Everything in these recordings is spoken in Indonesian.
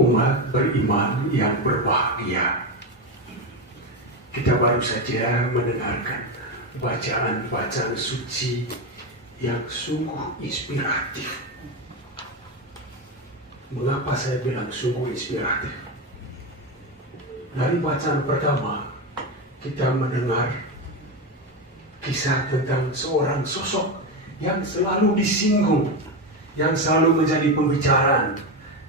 umat beriman yang berbahagia. Kita baru saja mendengarkan bacaan-bacaan suci yang sungguh inspiratif. Mengapa saya bilang sungguh inspiratif? Dari bacaan pertama, kita mendengar kisah tentang seorang sosok yang selalu disinggung, yang selalu menjadi pembicaraan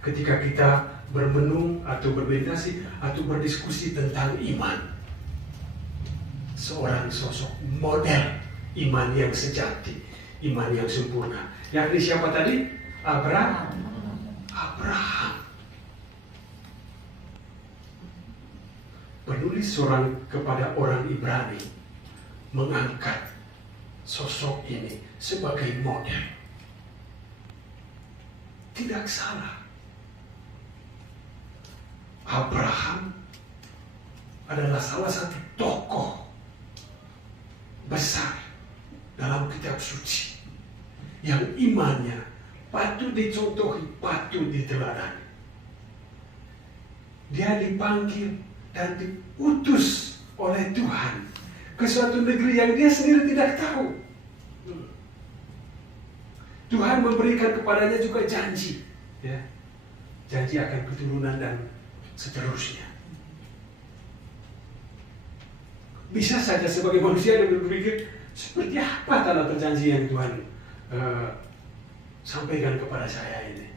ketika kita bermenung atau bermeditasi atau berdiskusi tentang iman. Seorang sosok model iman yang sejati, iman yang sempurna. Yakni siapa tadi? Abraham. Penulis kepada orang Ibrani mengangkat sosok ini sebagai model. Tidak salah. Abraham adalah salah satu tokoh besar dalam kitab suci yang imannya patut dicontohi, patut diteladani. Dia dipanggil dan diutus oleh Tuhan ke suatu negeri yang dia sendiri tidak tahu. Tuhan memberikan kepadanya juga janji, ya, janji akan keturunan dan seterusnya. Bisa saja sebagai manusia yang berpikir seperti apa tanah terjanji yang Tuhan sampaikan kepada saya ini.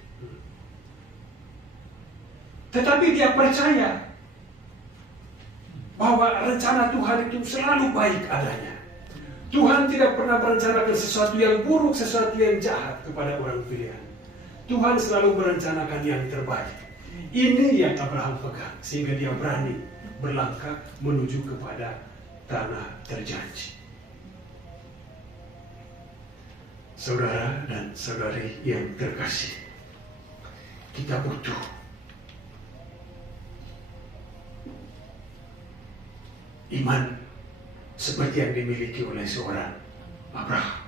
Tetapi dia percaya bahwa rencana Tuhan itu selalu baik adanya. Tuhan tidak pernah merencanakan sesuatu yang buruk, sesuatu yang jahat kepada orang pilihan. Tuhan selalu merencanakan yang terbaik. Ini yang Abraham pegang, sehingga dia berani berlangkah menuju kepada tanah terjanji. Saudara dan saudari yang terkasih, kita butuh iman seperti yang dimiliki oleh seorang Abraham.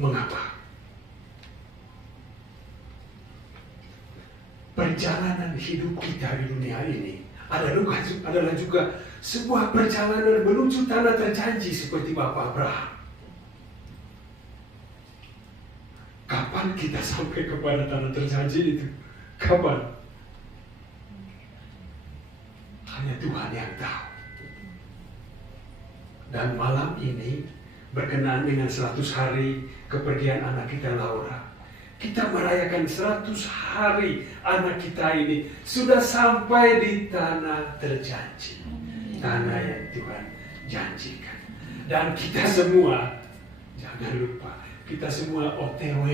Mengapa? Perjalanan hidup kita di dunia ini adalah juga sebuah perjalanan menuju tanah terjanji seperti Bapak Abraham. Kapan kita sampai kepada tanah terjanji itu? Kapan? Hanya Tuhan yang tahu. Dan malam ini berkenaan dengan 100 hari kepergian anak kita Laura. Kita merayakan 100 hari anak kita ini sudah sampai di tanah terjanji. Tanah yang Tuhan janjikan. Dan kita semua, jangan lupa, kita semua OTW.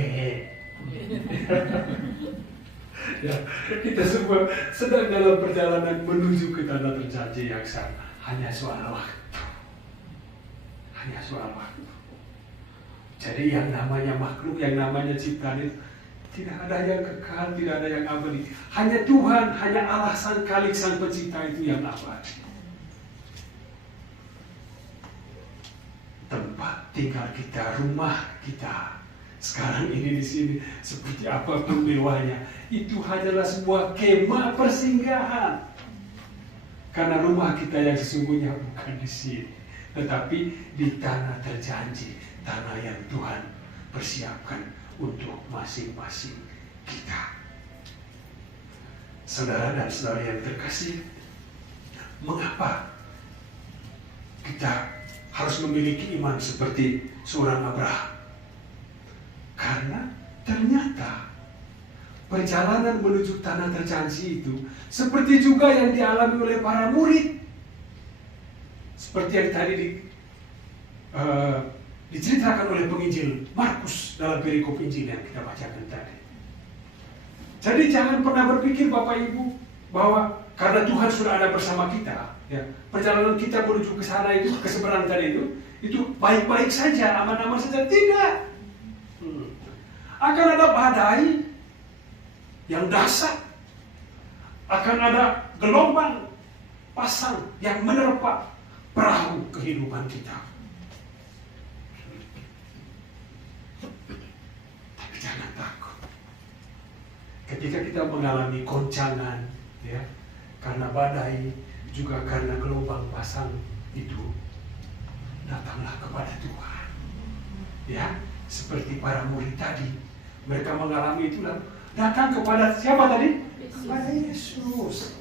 Ya, kita semua sedang dalam perjalanan menuju ke tanah terjanji yang sama. Hanya soal waktu. Hanya soal waktu. Jadi yang namanya makhluk, yang namanya ciptaan itu tidak ada yang kekal, tidak ada yang abadi. Hanya Tuhan, hanya Allah Sang Khalik, Sang Pencipta itu yang abadi. Tempat tinggal kita, rumah kita sekarang ini di sini seperti apapun mewahnya, itu hanyalah sebuah kemah persinggahan. Karena rumah kita yang sesungguhnya bukan di sini, tetapi di tanah terjanji, tanah yang Tuhan persiapkan untuk masing-masing kita. Saudara dan saudari yang terkasih, mengapa kita harus memiliki iman seperti seorang Abraham? Karena ternyata perjalanan menuju tanah terjanji itu seperti juga yang dialami oleh para murid. Seperti yang tadi diceritakan oleh penginjil Markus dalam perikop Injil yang kita bacakan tadi. Jadi jangan pernah berpikir Bapak Ibu bahwa karena Tuhan sudah ada bersama kita, ya, perjalanan kita menuju ke sana itu, ke seberang tadi itu baik-baik saja, aman-aman saja. Tidak. Akan ada badai yang dahsyat, akan ada gelombang pasang yang menerpa perahu kehidupan kita. ketika kita mengalami goncangan, ya, karena badai, juga karena gelombang pasang itu, datanglah kepada Tuhan. Ya, seperti para murid tadi, mereka mengalami itu lalu datang kepada siapa tadi? Kepada Yesus.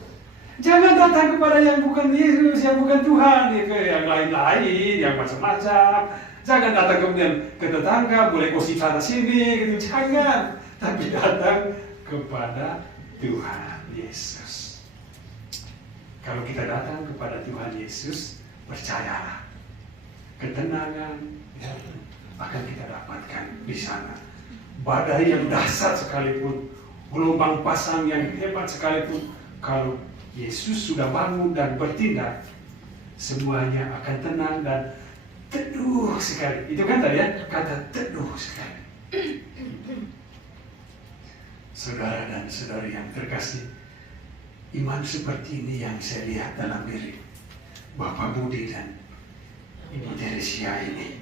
Jangan datang kepada yang bukan Yesus, yang bukan Tuhan, yang lain-lain, yang macam-macam. Jangan datang kemudian ke tetangga, boleh gosip sana sini, gitu. Jangan. Tapi datang kepada Tuhan Yesus. Kalau kita datang kepada Tuhan Yesus, percayalah, ketenangan ya, akan kita dapatkan di sana. Badai yang dahsyat sekalipun, gelombang pasang yang hebat sekalipun, kalau Yesus sudah bangun dan bertindak, semuanya akan tenang dan teduh sekali. Itu kan tadi ya, kata teduh sekali. Saudara dan saudari yang terkasih, iman seperti ini yang saya lihat dalam diri Bapak Budi dan Ibu Teresia ini.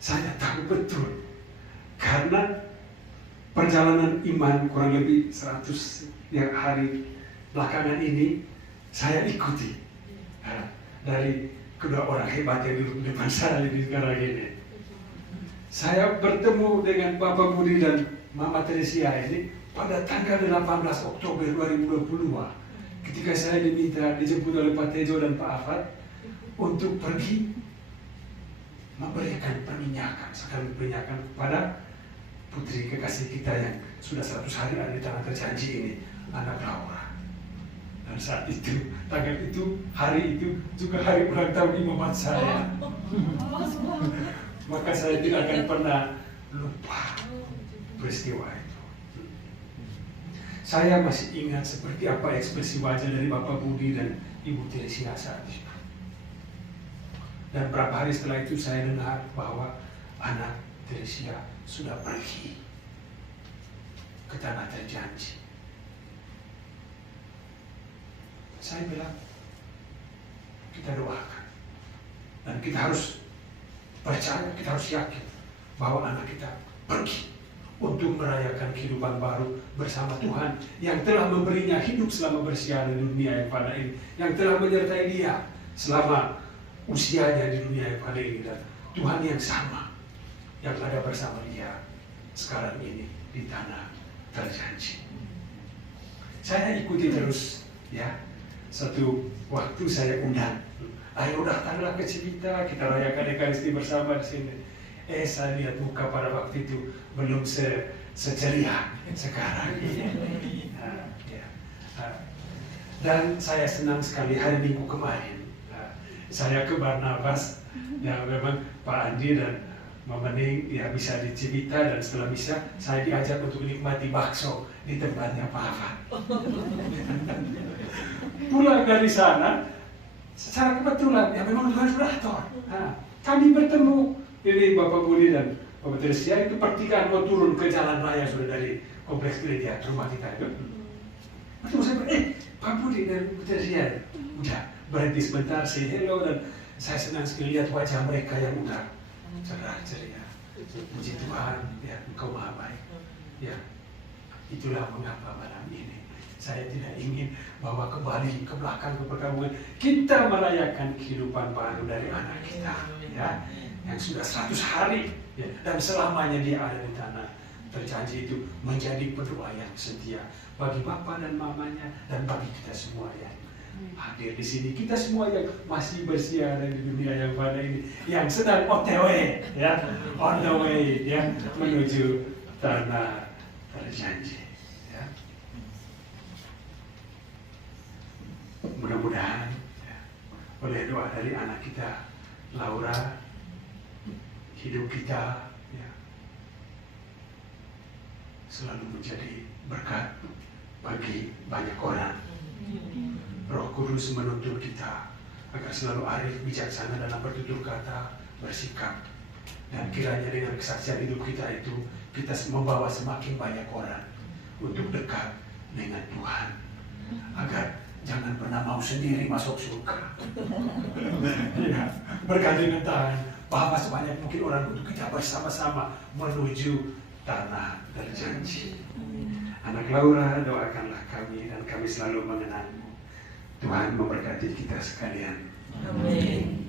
Saya tahu betul, karena perjalanan iman kurang lebih 100 yang hari belakangan ini saya ikuti dari kedua orang hebat yang duduk di depan saya di sekarang ini. Saya bertemu dengan Bapak Budi dan Mama Teresia ini pada tanggal 18 Oktober 2022, ketika saya diminta dijemput oleh Pak Tejo dan Pak Afat untuk pergi memberikan perminyakan, sekali perminyakan kepada putri kekasih kita yang sudah 100 hari ada di tanah terjanji ini, anak Laura. Dan saat itu, tanggal itu, hari itu juga hari ulang tahun imamat saya. Maka saya tidak akan pernah lupa peristiwa itu. Saya masih ingat seperti apa ekspresi wajah dari Bapak Budi dan Ibu Teresia saat itu. Dan beberapa hari setelah itu saya dengar bahwa anak Teresia sudah pergi ke tanah terjanji. Saya bilang, kita doakan dan kita harus percaya, kita harus yakin bahwa anak kita pergi untuk merayakan kehidupan baru bersama Tuhan yang telah memberinya hidup selama bersiar di dunia yang fana ini, yang telah menyertai dia selama usianya di dunia yang fana ini, dan Tuhan yang sama yang ada bersama dia sekarang ini di tanah terjanji. Saya ikuti terus, ya. Satu waktu saya undang, ayo datanglah ke Cibita, kita rayakan Ekaristi bersama di sini. Saya lihat muka pada waktu itu belum seceria sekarang. Dan saya senang sekali hari Minggu kemarin, saya ke Barnabas, ya memang Pak Andi dan Mama Ning ya bisa di Cibita, dan setelah bisa saya diajak untuk menikmati bakso di tempatnya Pak Afan. Pulang dari sana secara kebetulan ya memang Tuhan sudah atur. Kami bertemu ini Bapak Budi dan Bapak Teresia itu pertigaan mau turun ke jalan raya sudah dari kompleks gereja rumah kita itu. Lalu saya bilang, Pak Budi dan Bapak Teresia udah berhenti sebentar, say hello, dan saya senang sekali lihat wajah mereka yang udah cerah ceria. Puji Tuhan, ya Engkau Maha Baik. Ya, itulah mengapa malam ini saya tidak ingin bawa kembali ke belakang ke perkampungan. Kita merayakan kehidupan baru dari anak kita, ya, yang sudah 100 hari, ya, dan selamanya dia ada di tanah terjanji itu, menjadi pendoa yang setia bagi Bapa dan Mamanya dan bagi kita semua yang hadir di sini. Kita semua yang masih bersiaran di dunia yang fana ini, yang sedang OTW, ya, on the way, ya, menuju tanah terjanji. Mudah-mudahan ya, oleh doa dari anak kita Laura, hidup kita ya, selalu menjadi berkat bagi banyak orang. Roh Kudus menuntun kita agar selalu arif, bijaksana dalam bertutur kata, bersikap, dan kiranya dengan kesaksian hidup kita itu kita membawa semakin banyak orang untuk dekat dengan Tuhan, agar jangan pernah mau sendiri masuk surga. Ya, bergandengan tangan, bawa sebanyak mungkin orang untuk kita bersama-sama menuju tanah berjanji. Anak Laura, doakanlah kami dan kami selalu mengenangmu. Tuhan memberkati kita sekalian. Amin.